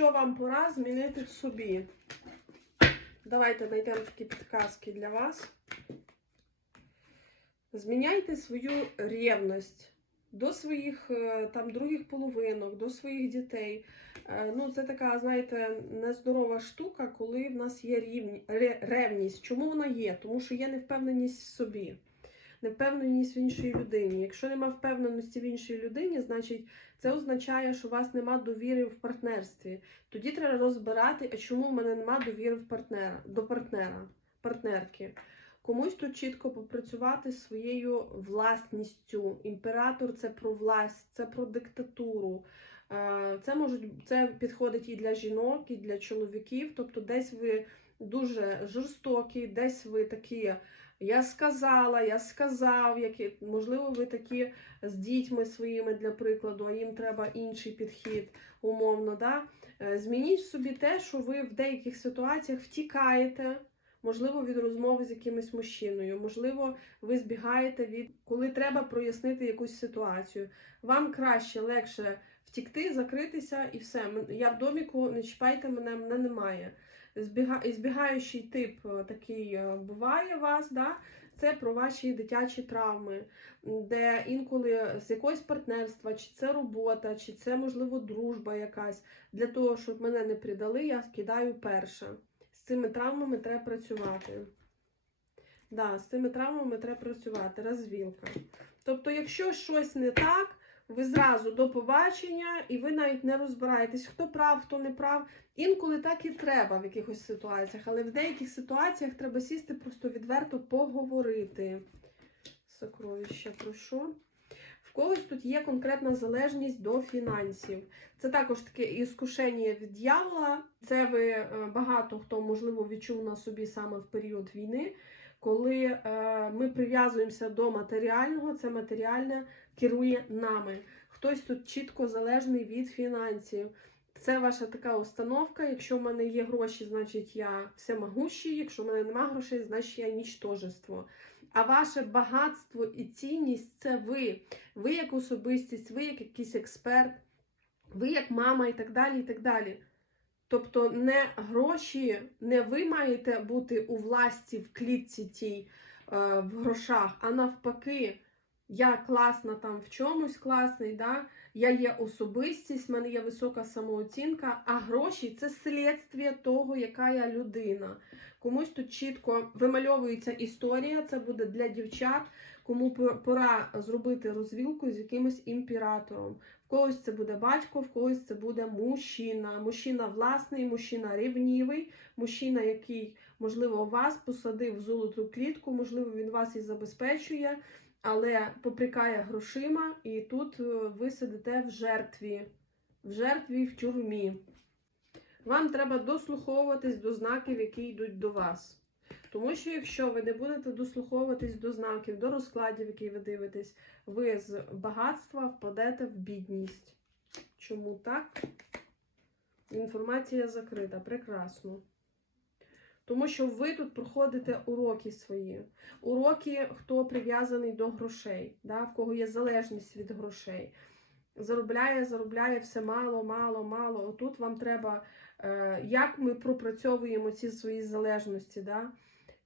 що вам пора змінити в собі? Давайте знайдемо такі підказки для вас. Зміняйте свою рівність до своїх е, там других половинок, до своїх дітей. Е, Ну, це така, знаєте, нездорова штука, коли в нас є рівні, ре- ревність. Чому вона є? Тому що є невпевненість в собі, невпевненість в іншій людині. Якщо нема впевненості в іншій людині, значить це означає, що у вас нема довіри в партнерстві. Тоді треба розбирати, а чому в мене нема довіри в партнера, до партнера, партнерки. Комусь тут чітко попрацювати своєю власністю. Імператор це про власть, це про диктатуру. Е, Це можуть це підходить і для жінок, і для чоловіків. Тобто, десь ви дуже жорстокі, десь ви такі. Я сказала, я сказав, які можливо, ви такі з дітьми своїми для прикладу, а їм треба інший підхід, умовно. Да? Е, Змініть собі те, що ви в деяких ситуаціях втікаєте, можливо, від розмови з якимось мужчиною, можливо, ви збігаєте від коли треба прояснити якусь ситуацію. Вам краще, легше втікти, закритися і все. Я в доміку, не чіпайте мене, мене немає. Збіга... Збігаючий тип е, такий е, буває у вас, да? це про ваші дитячі травми, де інколи з якогось партнерства, чи це робота, чи це, можливо, дружба якась. Для того, щоб мене не придали, я кидаю перше. З цими травмами треба працювати. Да, з цими травмами треба працювати, розвілка. Тобто, якщо щось не так, ви зразу до побачення, і ви навіть не розбираєтесь, хто прав, хто не прав. Інколи так і треба в якихось ситуаціях, але в деяких ситуаціях треба сісти, просто відверто поговорити. Сокровище, про що? В когось тут є конкретна залежність до фінансів. Це також таке іскушення від дьявола. Це ви е, багато хто, можливо, відчув на собі саме в період війни, коли е, ми прив'язуємося до матеріального, це матеріальне керує нами. Хтось тут чітко залежний від фінансів. Це ваша така установка. Якщо в мене є гроші, значить я всемогущий. Якщо в мене нема грошей, значить я нічтожество. А ваше багатство і цінність це ви. Ви як особистість, ви як якийсь експерт, ви як мама і так далі. і так далі. Тобто не гроші, не ви маєте бути у власті в клітці тій е, в грошах, а навпаки, я класна там в чомусь класний, да? я є особистість, в мене є висока самооцінка, а гроші це слідство того, яка я людина. Комусь тут чітко вимальовується історія, це буде для дівчат, кому пора зробити розвілку з якимось імператором. В когось це буде батько, в когось це буде мужчина. Мужчина власний, мужчина рівнівий, мужчина, який, можливо, вас посадив в золоту клітку, можливо, він вас і забезпечує, але поприкає грошима, і тут е, ви сидите в жертві, в жертві в тюрмі. Вам треба дослуховуватись до знаків, які йдуть до вас. Тому що якщо ви не будете дослуховуватись до знаків, до розкладів, які ви дивитесь, ви з багатства впадете в бідність. Чому так? Інформація закрита. Прекрасно. Тому що ви тут проходите уроки свої. Уроки, хто прив'язаний до грошей, да? в кого є залежність від грошей. Заробляє, заробляє все мало, мало, мало. Отут вам треба, е, як ми пропрацьовуємо ці свої залежності. Да?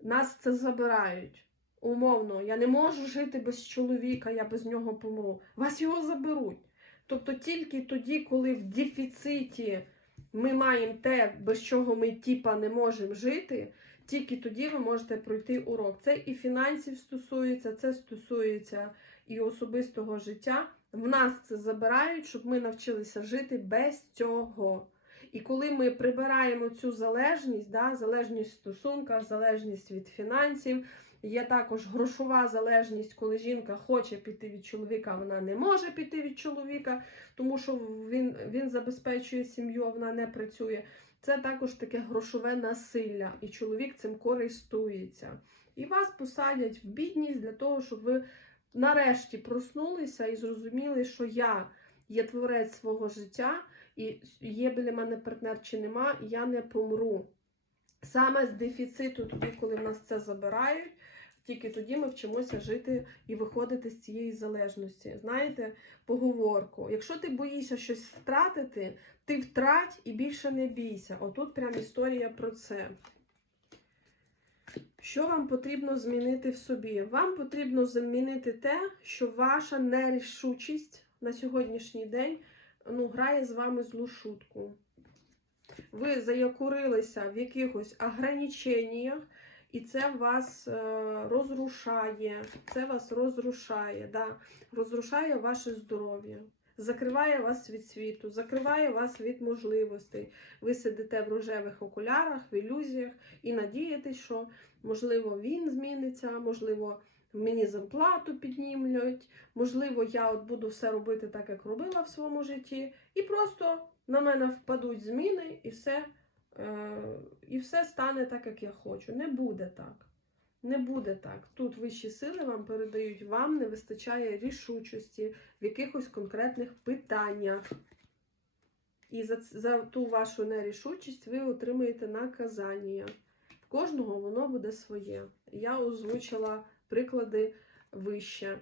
Нас це забирають. Умовно, я не можу жити без чоловіка, я без нього помру. Вас його заберуть. Тобто тільки тоді, коли в дефіциті ми маємо те, без чого ми тіпа не можемо жити, тільки тоді ви можете пройти урок. Це і фінансів стосується, це стосується і особистого життя. В нас це забирають, щоб ми навчилися жити без цього. І коли ми прибираємо цю залежність, да, залежність в стосунках, залежність від фінансів, є також грошова залежність, коли жінка хоче піти від чоловіка, вона не може піти від чоловіка, тому що він, він забезпечує сім'ю, вона не працює. Це також таке грошове насилля, і чоловік цим користується. І вас посадять в бідність для того, щоб ви нарешті проснулися і зрозуміли, що я є творець свого життя, і є біля мене партнер чи нема, я не помру. Саме з дефіциту, тоді, коли в нас це забирають, Тільки тоді ми вчимося жити і виходити з цієї залежності. Знаєте, поговорку: якщо ти боїшся щось втратити, ти втрать і більше не бійся. Отут прям історія про це. Що вам потрібно змінити в собі? Вам потрібно змінити те, що ваша нерішучість на сьогоднішній день ну, грає з вами злу шутку. Ви заякурилися в якихось ограниченнях, і це вас е, розрушає. Це вас розрушає, да, розрушає ваше здоров'я, закриває вас від світу, закриває вас від можливостей. Ви сидите в рожевих окулярах, в ілюзіях і надієтесь, що можливо він зміниться, можливо, мені зарплату піднімлють, можливо, я от буду все робити так, як робила в своєму житті, і просто на мене впадуть зміни, і все, е, і все стане так, як я хочу. Не буде так. Не буде так. Тут вищі сили вам передають, вам не вистачає рішучості в якихось конкретних питаннях. І за, за ту вашу нерішучість ви отримаєте наказання. В кожного воно буде своє. Я озвучила приклади вище.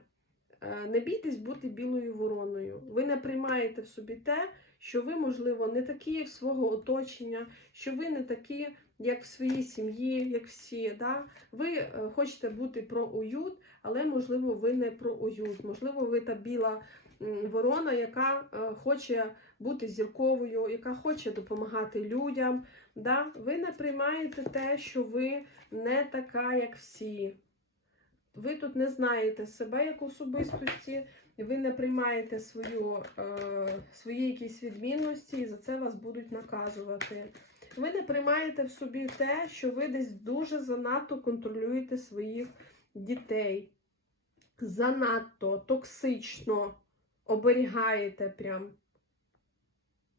Е, Не бійтесь бути білою вороною. Ви не приймаєте в собі те, що ви, можливо, не такі як свого оточення, що ви не такі, як в своїй сім'ї, як всі. Да? Ви е, хочете бути про уют, але, можливо, ви не про уют. Можливо, ви та біла ворона, яка е, хоче бути зірковою, яка хоче допомагати людям. Да? Ви не приймаєте те, що ви не така, як всі. Ви тут не знаєте себе як особистості, ви не приймаєте свою, е, свої якісь відмінності, і за це вас будуть наказувати. Ви не приймаєте в собі те, що ви десь дуже занадто контролюєте своїх дітей. Занадто токсично оберігаєте прям.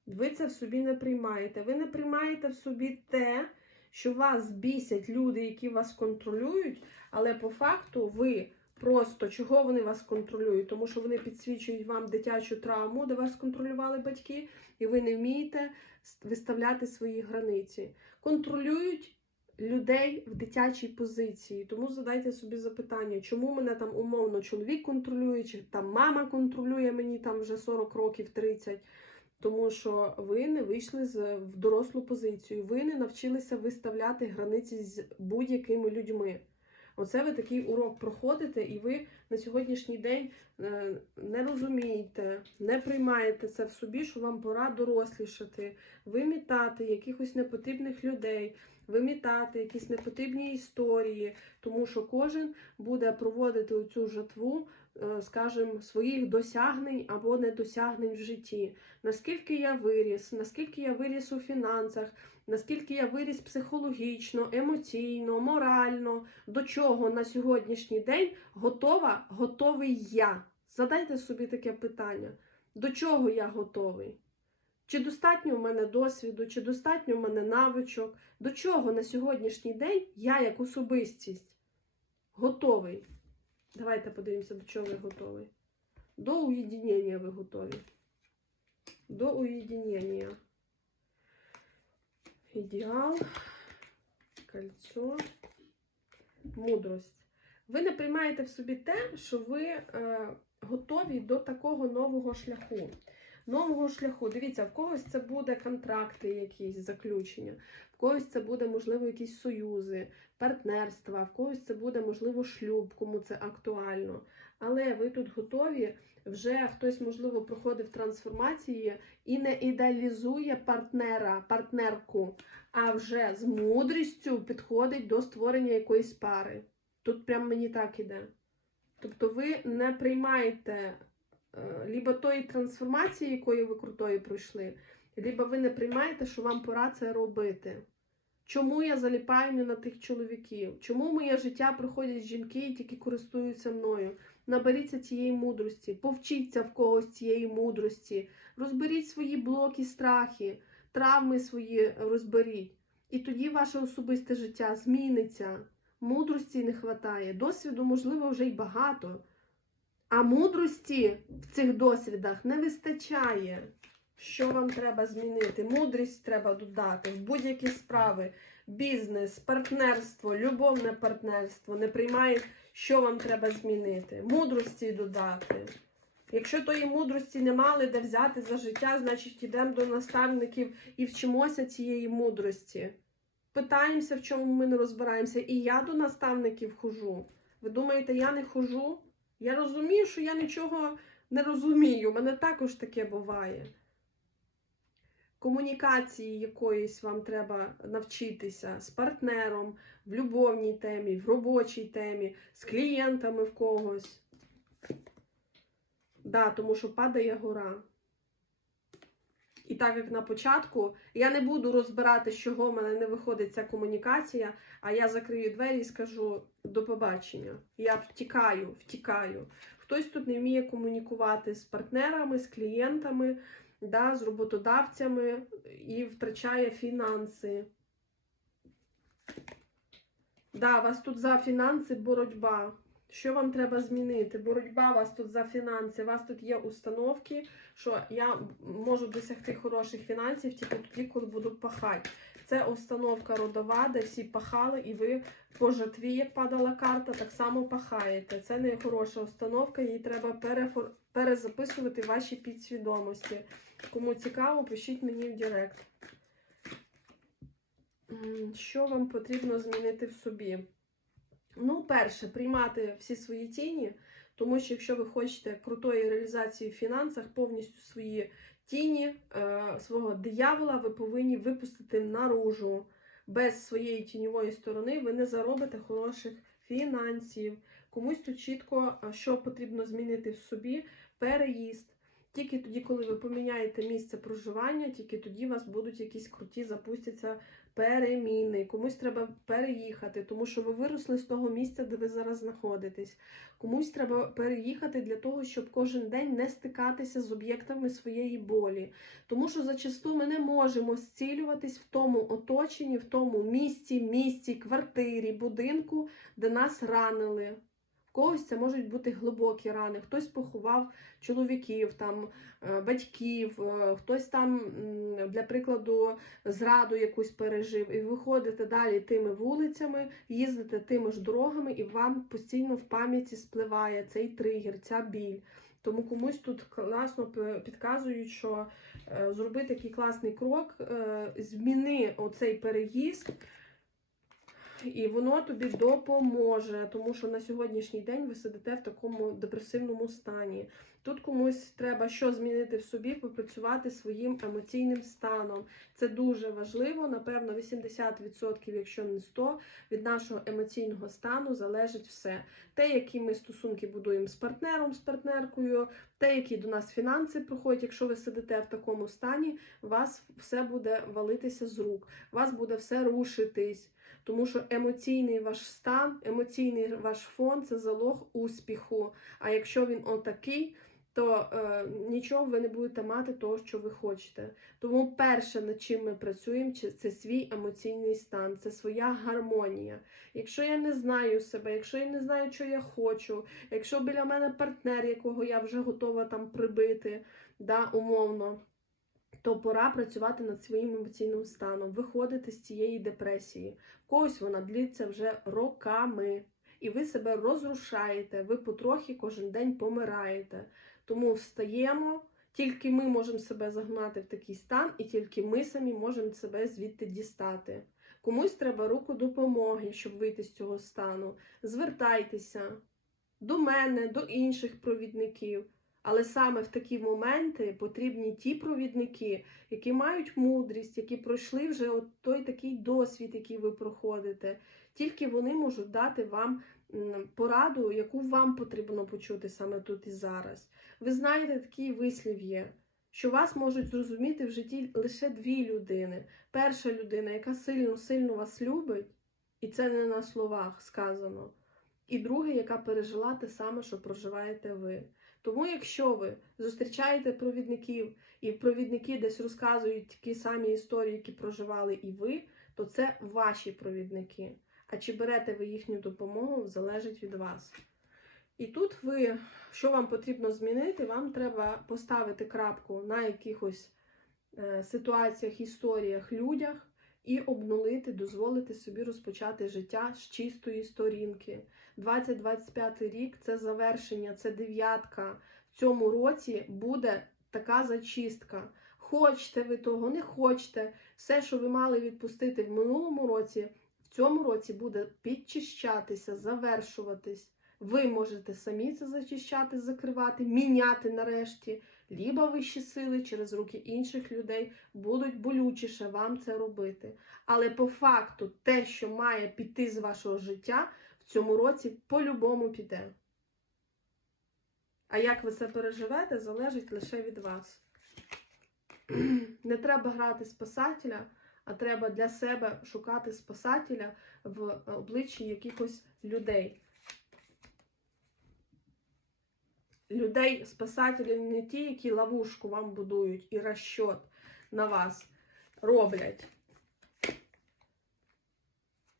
Ви це в собі не приймаєте. Ви не приймаєте в собі те, що вас бісять люди, які вас контролюють, але по факту ви просто чого вони вас контролюють? Тому що вони підсвічують вам дитячу травму, де вас контролювали батьки, і ви не вмієте виставляти свої границі. Контролюють людей в дитячій позиції. Тому задайте собі запитання, чому мене там умовно чоловік контролює, чи там мама контролює мені там вже 40 років, 30. Тому що ви не вийшли з, в дорослу позицію, ви не навчилися виставляти границі з будь-якими людьми. Оце ви такий урок проходите, і ви на сьогоднішній день е, не розумієте, не приймаєте це в собі, що вам пора дорослішати, вимітати якихось непотрібних людей, вимітати якісь непотрібні історії, тому що кожен буде проводити оцю жатву, е, скажімо, своїх досягнень або недосягнень в житті. Наскільки я виріс, наскільки я виріс у фінансах, наскільки я виріс психологічно, емоційно, морально, до чого на сьогоднішній день готова, готовий я. Задайте собі таке питання: до чого я готовий? Чи достатньо в мене досвіду, чи достатньо в мене навичок? До чого на сьогоднішній день я як особистість готовий? Давайте подивимося, до чого ви готовий. До уєдинення ви готові. До уєдинення. Ідеал, кольцо, мудрость. Ви не приймаєте в собі те, що ви е, готові до такого нового шляху. Нового шляху. Дивіться, в когось це буде контракти, якісь заключення, в когось це буде, можливо, якісь союзи, партнерства, в когось це буде, можливо, шлюб, кому це актуально. Але ви тут готові, вже хтось, можливо, проходив трансформації і не ідеалізує партнера, партнерку, а вже з мудрістю підходить до створення якоїсь пари. Тут прям мені так іде. Тобто ви не приймаєте е, либо тої трансформації, якої ви крутої пройшли, либо ви не приймаєте, що вам пора це робити. Чому я заліпаю не на тих чоловіків? Чому моє життя приходять жінки і тільки користуються мною? Наберіться цієї мудрості, повчіться в когось цієї мудрості, розберіть свої блоки, страхи, травми свої розберіть. І тоді ваше особисте життя зміниться. Мудрості не вистачає. Досвіду, можливо, вже й багато. А мудрості в цих досвідах не вистачає. Що вам треба змінити? Мудрість треба додати в будь-які справи, бізнес, партнерство, любовне партнерство. Не приймає, що вам треба змінити. Мудрості додати. Якщо тої мудрості не мали де взяти за життя, значить йдемо до наставників і вчимося цієї мудрості. Питаємося, в чому ми не розбираємося. І я до наставників хожу. Ви думаєте, я не хожу? Я розумію, що я нічого не розумію. У мене також таке буває. Комунікації якоїсь вам треба навчитися з партнером, в любовній темі, в робочій темі, з клієнтами в когось. Да, тому що падає гора. І так як на початку, я не буду розбирати, з чого в мене не виходить ця комунікація, а я закрию двері і скажу до побачення. Я втікаю, втікаю. Хтось тут не вміє комунікувати з партнерами, з клієнтами, да, з роботодавцями і втрачає фінанси. Да, вас тут за фінанси боротьба. Що вам треба змінити? Боротьба у вас тут за фінанси. У вас тут є установки, що я можу досягти хороших фінансів тільки тоді, коли буду пахати. Це установка родова, де всі пахали, і ви по жатві, як падала карта, так само пахаєте. Це не хороша установка, її треба перефор... перезаписувати ваші підсвідомості. Кому цікаво, пишіть мені в Директ. Що вам потрібно змінити в собі? Ну, перше, приймати всі свої тіні, тому що якщо ви хочете крутої реалізації в фінансах, повністю свої тіні, е, свого диявола ви повинні випустити наружу. Без своєї тіньової сторони ви не заробите хороших фінансів. Комусь тут чітко, е, що потрібно змінити в собі, переїзд. Тільки тоді, коли ви поміняєте місце проживання, тільки тоді у вас будуть якісь круті, запустяться переміни. Комусь треба переїхати, тому що ви виросли з того місця, де ви зараз знаходитесь. Комусь треба переїхати для того, щоб кожен день не стикатися з об'єктами своєї болі. Тому що зачасту ми не можемо зцілюватись в тому оточенні, в тому місці, місці, квартирі, будинку, де нас ранили. Когось це можуть бути глибокі рани, хтось поховав чоловіків, там, е, батьків, е, хтось там, для прикладу, зраду якусь пережив, і ви ходите далі тими вулицями, їздите тими ж дорогами, і вам постійно в пам'яті спливає цей тригер, ця біль. Тому комусь тут класно підказують, що е, зроби такий класний крок, зміни оцей переїзд. І воно тобі допоможе, тому що на сьогоднішній день ви сидите в такому депресивному стані. Тут комусь треба що змінити в собі, попрацювати своїм емоційним станом. Це дуже важливо. Напевно, 80%, якщо не 100%, від нашого емоційного стану залежить все. Те, які ми стосунки будуємо з партнером, з партнеркою, те, які до нас фінанси приходять, Якщо ви сидите в такому стані, вас все буде валитися з рук, вас буде все рушитись. Тому що емоційний ваш стан, емоційний ваш фон це залог успіху. А якщо він отакий, то е, нічого ви не будете мати того, що ви хочете. Тому перше, над чим ми працюємо, це свій емоційний стан, це своя гармонія. Якщо я не знаю себе, якщо я не знаю, що я хочу, якщо біля мене партнер, якого я вже готова там прибити, да, умовно. То пора працювати над своїм емоційним станом, виходити з цієї депресії. Когось вона длиться вже роками, і ви себе розрушаєте, ви потрохи кожен день помираєте. Тому встаємо, тільки ми можемо себе загнати в такий стан, і тільки ми самі можемо себе звідти дістати. Комусь треба руку допомоги, щоб вийти з цього стану. Звертайтеся до мене, до інших провідників. Але саме в такі моменти потрібні ті провідники, які мають мудрість, які пройшли вже от той такий досвід, який ви проходите. Тільки вони можуть дати вам пораду, яку вам потрібно почути саме тут і зараз. Ви знаєте, такий вислів є, що вас можуть зрозуміти в житті лише дві людини. Перша людина, яка сильно сильно вас любить, і це не на словах сказано. І друга, яка пережила те саме, що проживаєте ви. Тому, якщо ви зустрічаєте провідників, і провідники десь розказують такі самі історії, які проживали і ви, то це ваші провідники. А чи берете ви їхню допомогу, залежить від вас. І тут ви, що вам потрібно змінити, вам треба поставити крапку на якихось е, ситуаціях, історіях, людях і обнулити, дозволити собі розпочати життя з чистої сторінки. 2025 рік це завершення, це дев'ятка. В цьому році буде така зачистка. Хочете ви того, не хочете. Все, що ви мали відпустити в минулому році, в цьому році буде підчищатися, завершуватись. Ви можете самі це зачищати, закривати, міняти нарешті. Лібо вищі сили через руки інших людей будуть болючіше вам це робити. Але по факту, те, що має піти з вашого життя, в цьому році по-любому піде. А як ви це переживете, залежить лише від вас. Не треба грати спасателя, а треба для себе шукати спасателя в обличчі якихось людей. Людей, спасателів не ті, які ловушку вам будують і розчот на вас роблять.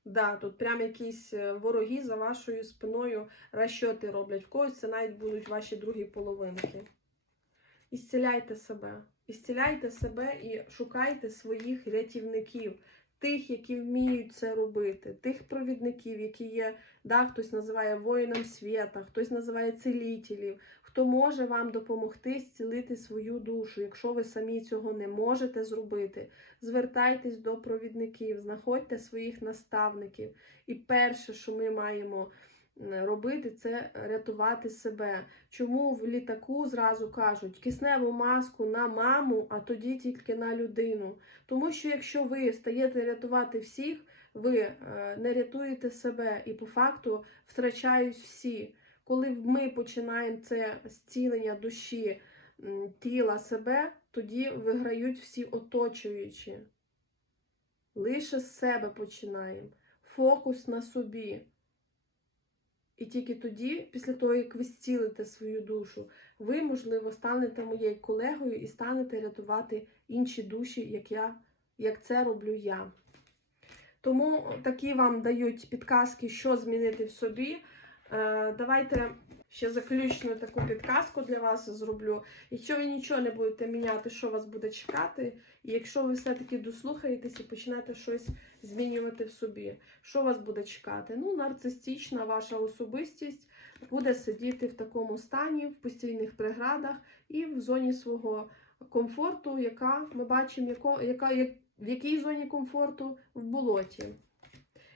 Да, тут прям якісь е, вороги за вашою спиною розчоти роблять. В когось це навіть будуть ваші другі половинки. Ісціляйте себе. Ісціляйте себе і шукайте своїх рятівників, тих, які вміють це робити, тих провідників, які є, да, хтось називає воїном світа, хтось називає целітелів, хто може вам допомогти зцілити свою душу. Якщо ви самі цього не можете зробити, звертайтесь до провідників, знаходьте своїх наставників. І перше, що ми маємо робити, це рятувати себе. Чому в літаку зразу кажуть кисневу маску на маму, а тоді тільки на людину? Тому що якщо ви стаєте рятувати всіх, ви е, не рятуєте себе і по факту втрачають всі. Коли ми починаємо це зцілення душі, тіла себе, тоді виграють всі оточуючі. Лише з себе починаємо. Фокус на собі. І тільки тоді, після того, як ви зцілите свою душу, ви, можливо, станете моєю колегою і станете рятувати інші душі, як, я, як це роблю я. Тому такі вам дають підказки, що змінити в собі. Е, Давайте ще заключну таку підказку для вас зроблю. Якщо ви нічого не будете міняти, що вас буде чекати, і якщо ви все-таки дослухаєтесь і почнете щось змінювати в собі, що вас буде чекати? Ну, нарцистична ваша особистість буде сидіти в такому стані, в постійних преградах і в зоні свого комфорту, яка ми бачимо, яко, яка, як, в якій зоні комфорту в болоті.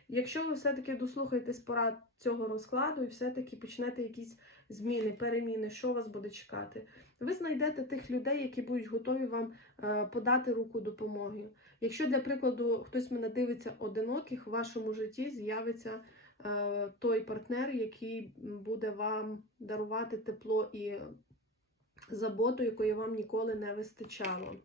Якщо ви все-таки дослухаєтесь порад цього розкладу і все-таки почнете якісь зміни, переміни, що вас буде чекати, ви знайдете тих людей, які будуть готові вам е, подати руку допомоги. Якщо, для прикладу, хтось мене дивиться одиноких, в вашому житті з'явиться е, той партнер, який буде вам дарувати тепло і заботу, якої вам ніколи не вистачало.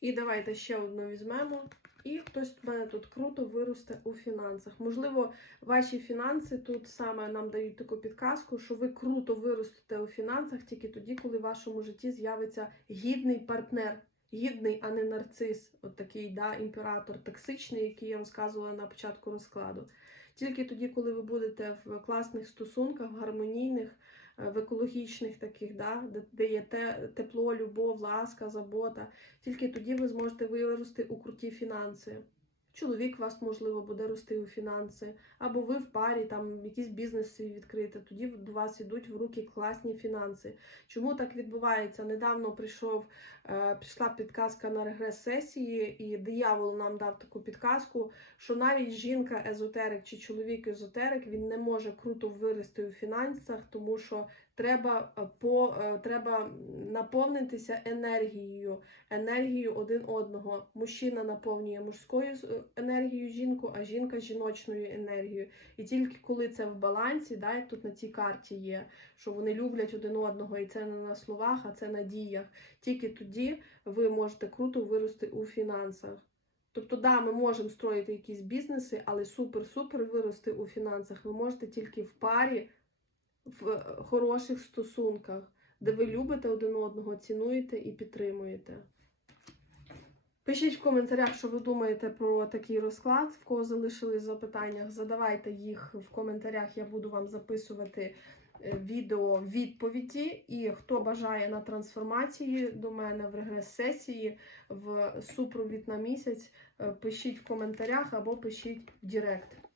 І давайте ще одну візьмемо. І хтось в мене тут круто виросте у фінансах. Можливо, ваші фінанси тут саме нам дають таку підказку, що ви круто виростете у фінансах тільки тоді, коли в вашому житті з'явиться гідний партнер. Гідний, а не нарцис, от такий да, імператор токсичний, який я розказувала на початку розкладу. Тільки тоді, коли ви будете в класних стосунках, в гармонійних, е, в екологічних таких, да, де, є те, тепло, любов, ласка, забота, тільки тоді ви зможете вирости у круті фінанси. Чоловік вас, можливо, буде рости у фінанси, або ви в парі там якийсь бізнес свій відкрити, тоді до вас йдуть в руки класні фінанси. Чому так відбувається? Недавно прийшов, е, прийшла підказка на регрес сесії, і диявол нам дав таку підказку, що навіть жінка езотерик чи чоловік езотерик він не може круто вирости у фінансах, тому що треба е, по е, треба наповнитися енергією, енергією один одного. Мужчина наповнює мужською е, енергією жінку, а жінка жіночною енергією. І тільки коли це в балансі, да, тут на цій карті є, що вони люблять один одного, і це не на словах, а це на діях. Тільки тоді ви можете круто вирости у фінансах. Тобто, да, ми можемо строїти якісь бізнеси, але супер-супер вирости у фінансах ви можете тільки в парі, в е, хороших стосунках, де ви любите один одного, цінуєте і підтримуєте. Пишіть в коментарях, що ви думаєте про такий розклад, в кого залишились запитання. Задавайте їх в коментарях, я буду вам записувати е, відео відповіді. І хто бажає на трансформації до мене в регрес-сесії, в супровід на місяць, е, пишіть в коментарях або пишіть в Директ.